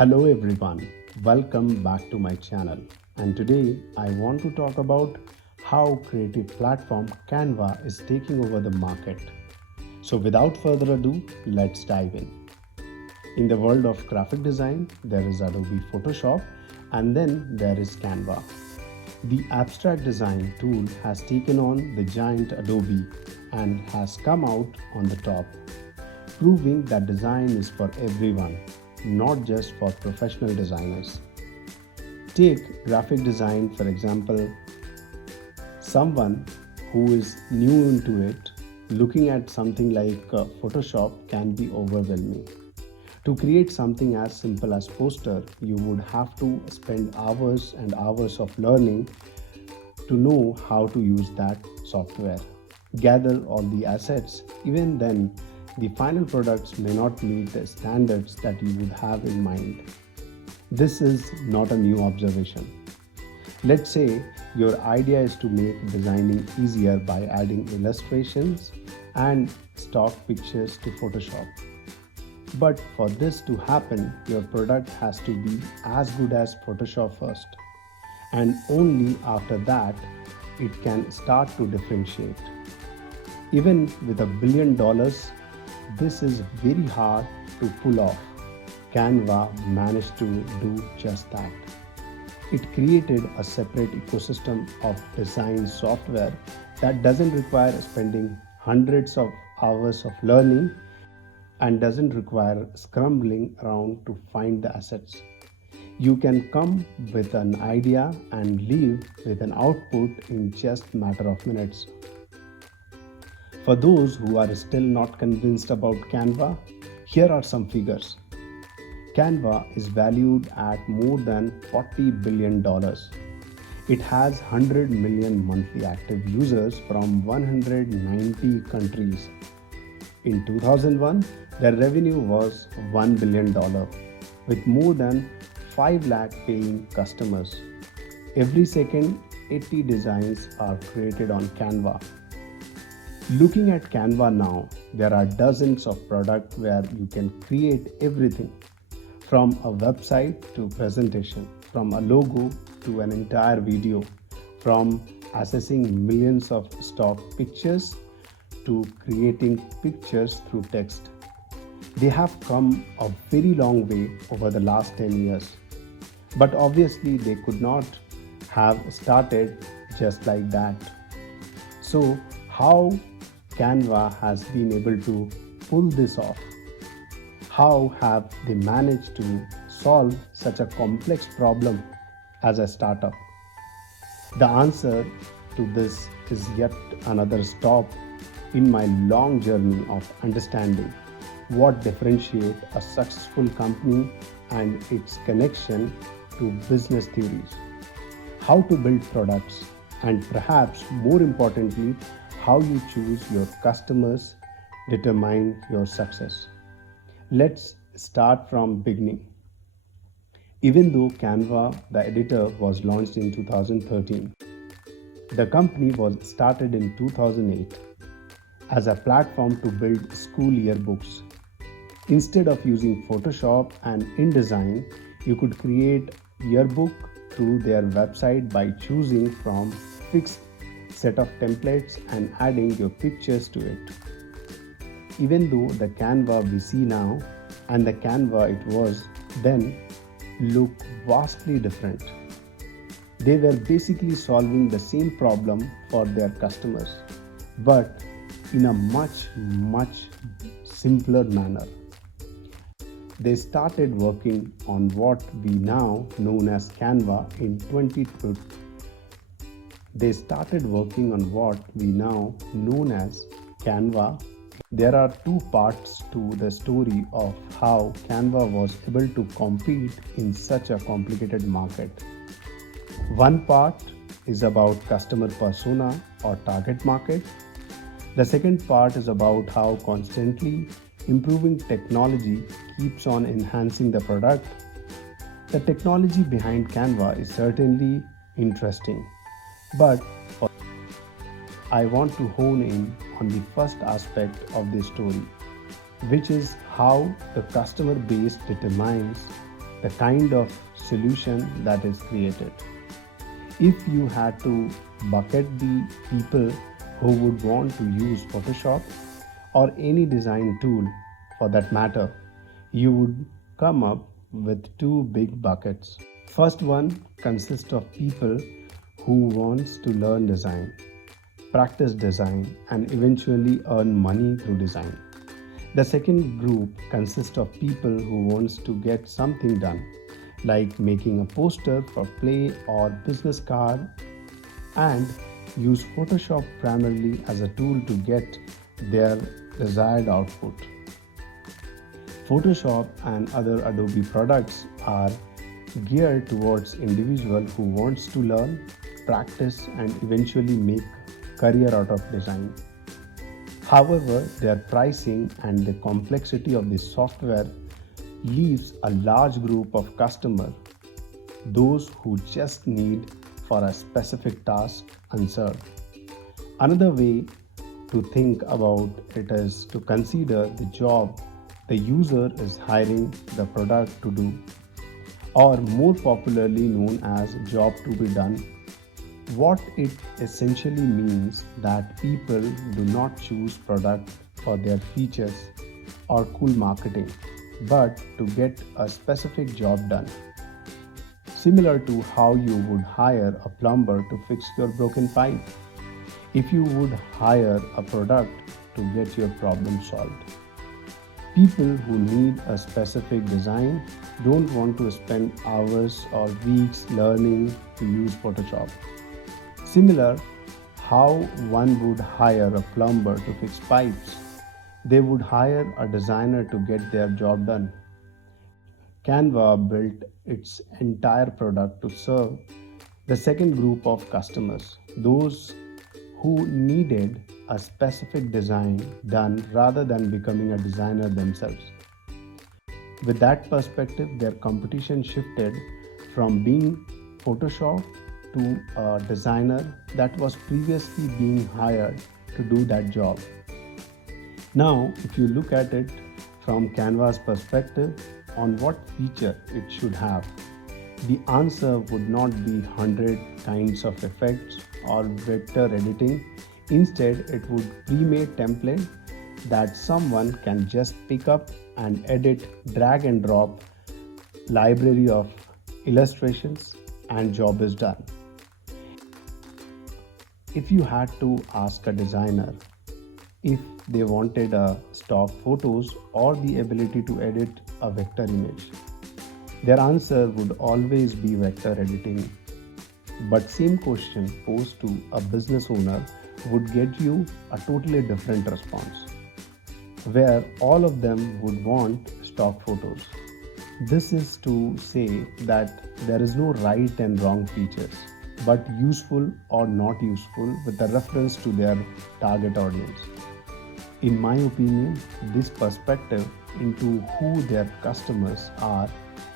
Hello everyone, welcome back to my channel. And today I want to talk about how creative platform Canva is taking over the market. So without further ado, let's dive in. In the world of graphic design, there is Adobe Photoshop and then there is Canva. The abstract design tool has taken on the giant Adobe and has come out on the top, proving that design is for everyone, not just for professional designers. Take graphic design for example. Someone who is new into it, looking at something like Photoshop can be overwhelming. To create something as simple as poster, you would have to spend hours and hours of learning to know how to use that software. Gather all the assets. Even then, the final products may not meet the standards that you would have in mind. This is not a new observation. Let's say your idea is to make designing easier by adding illustrations and stock pictures to Photoshop. But for this to happen, your product has to be as good as Photoshop first. And only after that, it can start to differentiate. Even with $1 billion, this is very hard to pull off. Canva managed to do just that. It created a separate ecosystem of design software that doesn't require spending hundreds of hours of learning and doesn't require scrambling around to find the assets. You can come with an idea and leave with an output in just a matter of minutes. For those who are still not convinced about Canva, here are some figures. Canva is valued at more than $40 billion. It has 100 million monthly active users from 190 countries. In 2001, their revenue was $1 billion, with more than 5 lakh paying customers. Every second, 80 designs are created on Canva. Looking at Canva now, there are dozens of products where you can create everything from a website to presentation, from a logo to an entire video, from assessing millions of stock pictures to creating pictures through text. They have come a very long way over the last 10 years. But obviously they could not have started just like that. So how Canva has been able to pull this off? How have they managed to solve such a complex problem as a startup? The answer to this is yet another stop in my long journey of understanding what differentiates a successful company and its connection to business theories, how to build products, and perhaps more importantly, how you choose your customers determine your success. Let's start from beginning. Even though Canva, the editor, was launched in 2013, the company was started in 2008 as a platform to build school yearbooks. Instead of using Photoshop and InDesign, you could create yearbook through their website by choosing from fixed set of templates and adding your pictures to it. Even though the Canva we see now and the Canva it was then look vastly different. They were basically solving the same problem for their customers, but in a much simpler manner. They started working on what we now known as Canva in 2012. They started working on what we now known as Canva. There are two parts to the story of how Canva was able to compete in such a complicated market. One part is about customer persona or target market. The second part is about how constantly improving technology keeps on enhancing the product. The technology behind Canva is certainly interesting, but I want to hone in on the first aspect of this story, which is how the customer base determines the kind of solution that is created. If you had to bucket the people who would want to use Photoshop or any design tool for that matter, you would come up with two big buckets. First one consists of people who wants to learn design, practice design and eventually earn money through design. The second group consists of people who wants to get something done, like making a poster for play or business card, and use Photoshop primarily as a tool to get their desired output. Photoshop and other Adobe products are geared towards individual who wants to learn, practice and eventually make career out of design. However, their pricing and the complexity of the software leaves a large group of customers, those who just need for a specific task unserved. Another way to think about it is to consider the job the user is hiring the product to do, or more popularly known as job to be done. What it essentially means that people do not choose product for their features or cool marketing, but to get a specific job done. Similar to how you would hire a plumber to fix your broken pipe, if you would hire a product to get your problem solved. People who need a specific design don't want to spend hours or weeks learning to use Photoshop. Similar how one would hire a plumber to fix pipes, they would hire a designer to get their job done. Canva built its entire product to serve the second group of customers, those who needed a specific design done rather than becoming a designer themselves. With that perspective, their competition shifted from being Photoshop to a designer that was previously being hired to do that job. Now, if you look at it from Canva's perspective on what feature it should have, the answer would not be 100 kinds of effects or vector editing. Instead, it would pre-made template that someone can just pick up and edit, drag and drop library of illustrations and job is done. If you had to ask a designer if they wanted a stock photos or the ability to edit a vector image, their answer would always be vector editing. But same question posed to a business owner would get you a totally different response, where all of them would want stock photos. This is to say that there is no right and wrong features, but useful or not useful with a reference to their target audience. In my opinion, this perspective into who their customers are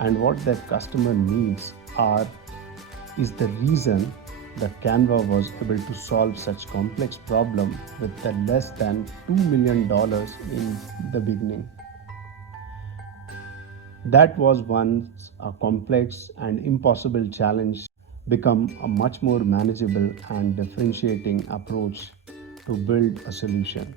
and what their customer needs are is the reason that Canva was able to solve such complex problem with the less than $2 million in the beginning. That was once a complex and impossible challenge become a much more manageable and differentiating approach to build a solution.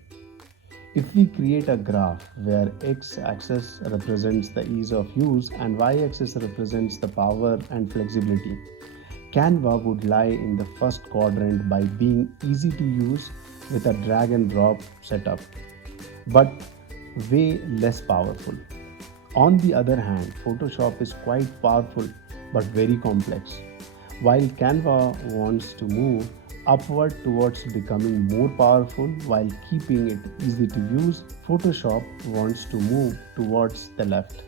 If we create a graph where x-axis represents the ease of use and y-axis represents the power and flexibility, Canva would lie in the first quadrant by being easy to use with a drag and drop setup, but way less powerful. On the other hand, Photoshop is quite powerful but very complex. While Canva wants to move upward towards becoming more powerful while keeping it easy to use, Photoshop wants to move towards the left,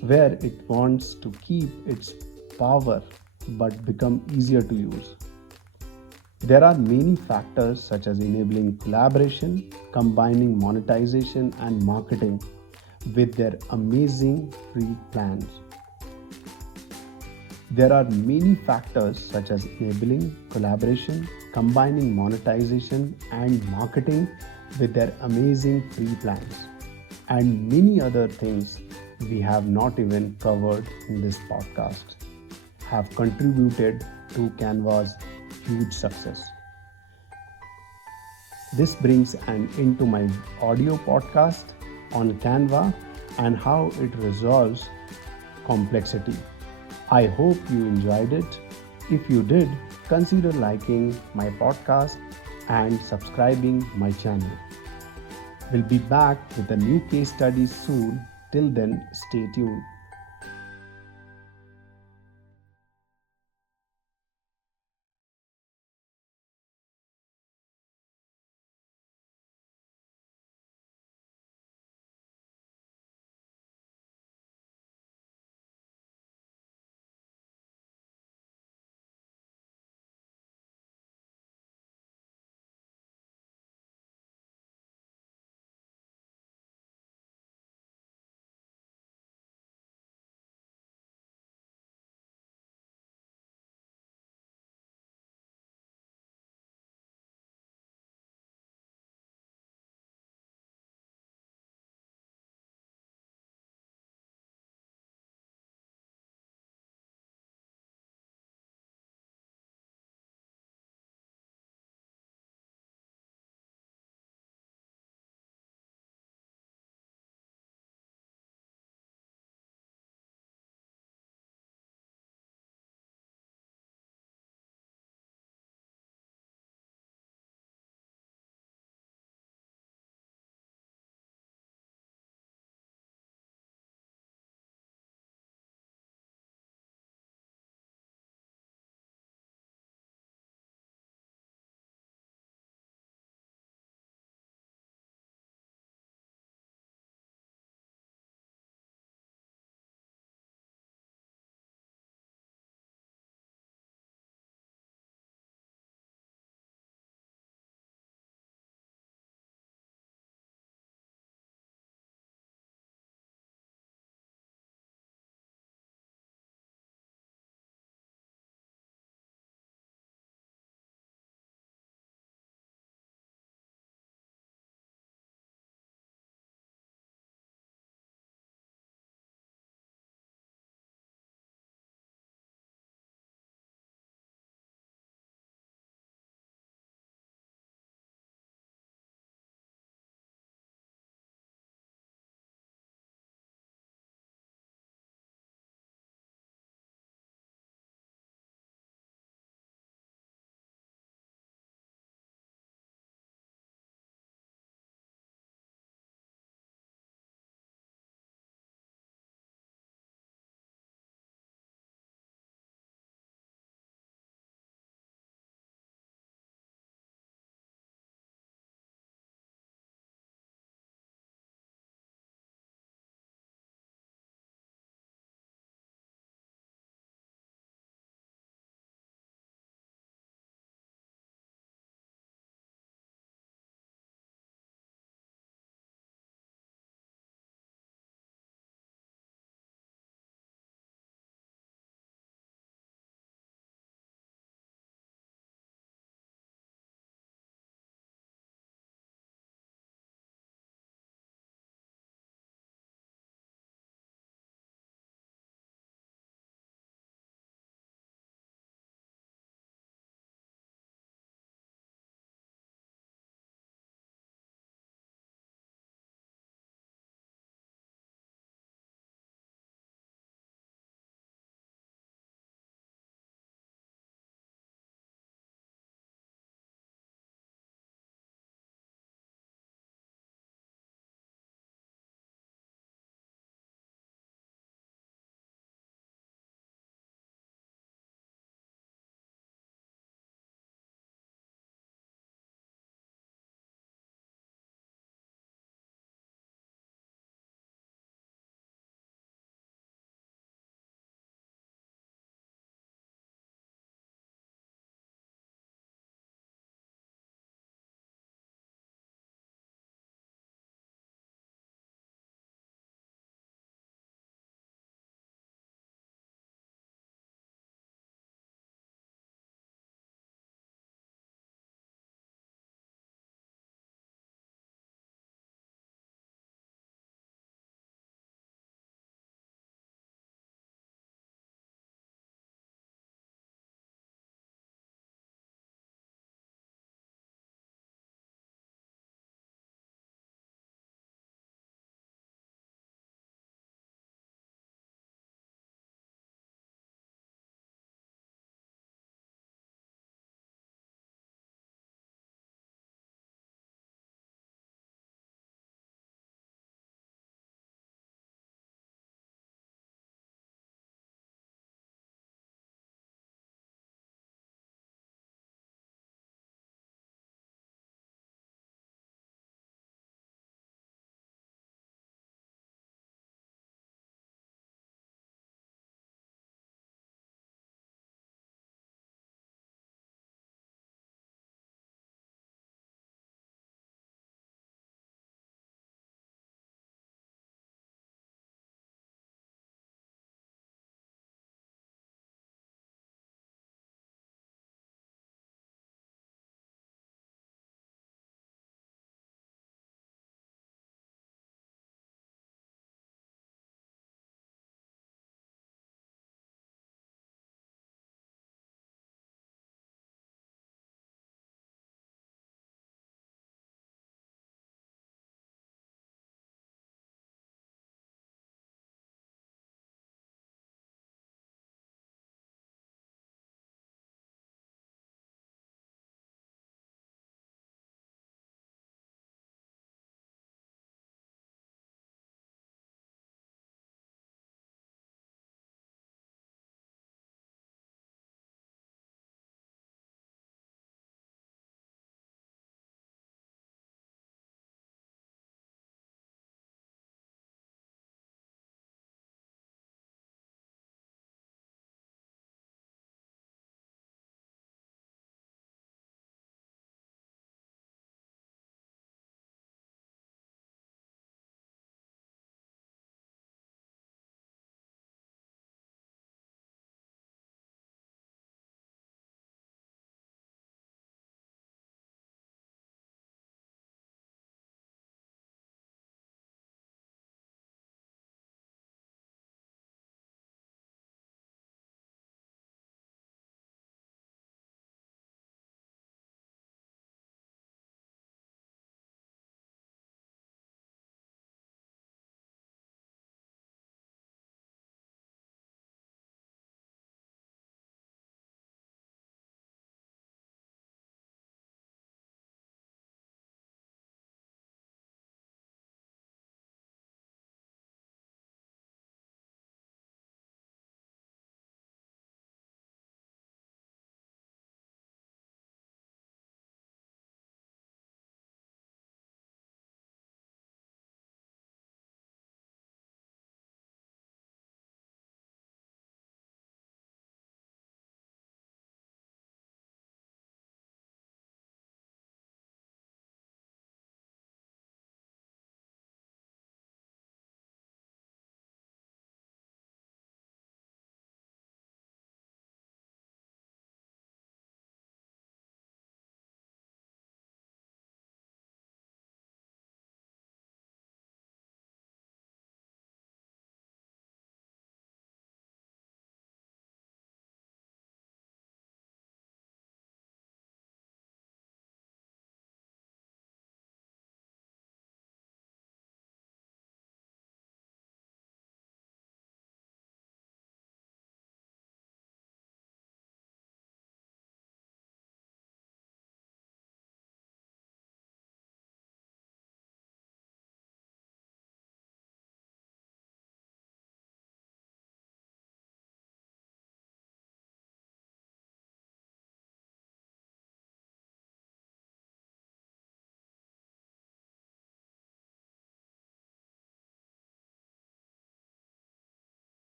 where it wants to keep its power but become easier to use. There are many factors such as enabling collaboration, combining monetization and marketing with their amazing free plans. There are many factors such as enabling collaboration, combining monetization and marketing with their amazing free plans, and many other things we have not even covered in this podcast have contributed to Canva's huge success. This brings an end to my audio podcast on Canva and how it resolves complexity. I hope you enjoyed it. If you did, consider liking my podcast and subscribing my channel. We'll be back with a new case study soon. Till then, stay tuned.